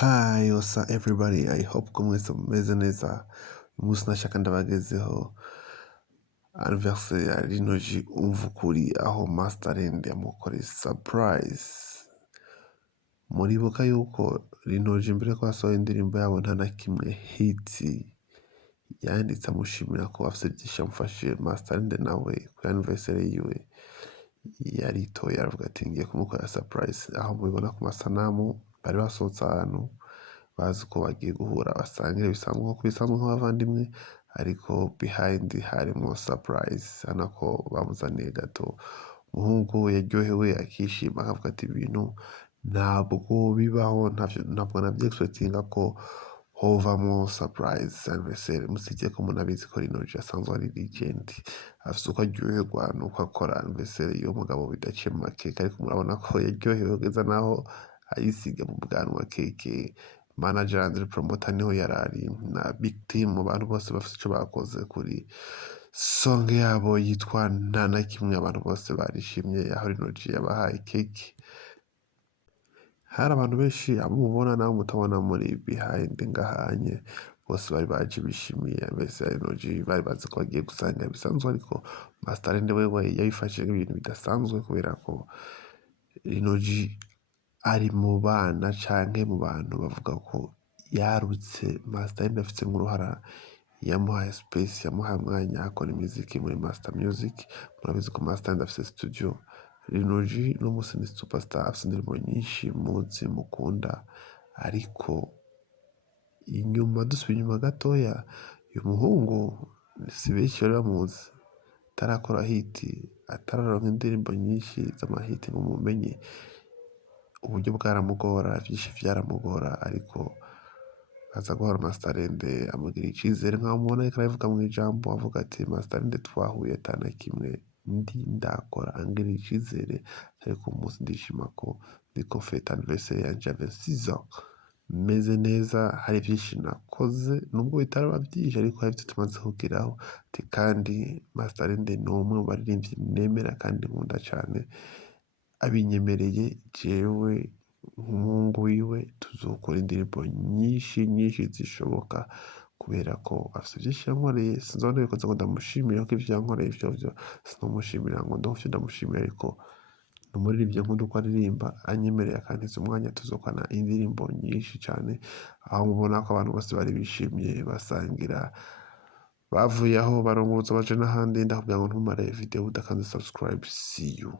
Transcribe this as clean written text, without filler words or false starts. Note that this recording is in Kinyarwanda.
Hi, what's up everybody? I hope ko mwese mumeze neza. Uyu munsi nashaka ndabagezeho anniversaire ya Rino G umva ukuri aho Masterland yamukoreye surprise. Muribuka yuko Rino G mbere ko asohoye indirimbo yabo nta na kimwe hit yanditse amushimira ko afite byinshi yamufashije. Masterland nawe kuri anniversaire yiwe yaritoye aravuga ati ngiye kumukorera surprise, aho mubibona ku masanamu bari basohotse ahantu bazi ko bagiye guhura basangira bisanzwe nko bisanzwe nk'abavandimwe, ariko behind harimo surprise. Hano ko bamuzaniye gato, umuhungu we yaryohewe akishima akavuga ati ibintu ntabwo bibaho, ntabwo nabyegispektinga ko hovamo surprise anniversaire. Musibye ko munabizi ko Rino G asanzwe ari legend, afite uko aryoherwa nuko akora anniversaire y'uwo mugabo bidaciye mu makeke, ariko murabona ko yaryohewe kugeza naho ayisiga mu bwanwa keke. Manager and promoter niho yarari na big team mu bantu bose bafite icyo bakoze kuri song yabo yitwa nta na kimwe. Abantu bose barishimye aho Rino G yabahaye keke. Hari abantu benshi abo mubona nawe mutabona muri behind ngahanye, bose bari baje bishimiye mbese Rino G, bari bazi ko bagiye gusangira bisanzwe, ariko Masterland wewe yabifashe nk'ibintu bidasanzwe kubera ko Rino G ari mu bana canke mu bantu bavuga ko yarutse. Masterland afite nk'uruhara, yamuhaye space, yamuhaye umwanya akora imiziki muri Master Music. Murabizi ko Masterland afite studio. Rino G n'umunsi ni superstar, afite indirimbo nyinshi muzi mukunda, ariko inyuma dusubiye inyuma gatoya, uyu muhungu si benshi bari bamuzi, atarakora hit, atararonka indirimbo nyinshi z'amahiti ngo mumenye. Uburyo bwaramugora, byinshi byaramugora, ariko aza guhora Masterland amugira icizere nkaho mubona ariko aravuga mu ijambo avuga ati Masterland twahuye atana kimwe ndi ndakora angira icizere, ariko umunsi ndishima ko ndiko fete anniversaire yanje ya 26 ans meze neza. Hari byinshi nakoze nubwo bitaraba byinshi, ariko hari ibyo tumaze kugeraho kandi Masterland ni umwe mu baririmbyi nemera kandi nkunda cyane. Abinyemereye jewe nk'umuhungu wiwe tuzokora indirimbo nyinshi zishoboka, kubera ko afite byinshi yankoreye. Sinzabona bikoze ngo ndamushimira ko ivyo yankoreye vyo sinomushimira ngo ndumve ndamushimira, ariko numuririmbyi nkunda uko aririmba, anyemereye akantiza umwanya tuzokorana indirimbo nyinshi cyane. Aho mubona ko abantu bose bari bishimye basangira, bavuye aho barunguruza baje n'ahandi. Ndakubwira ngo ntumare video udakanze subscribe. See you.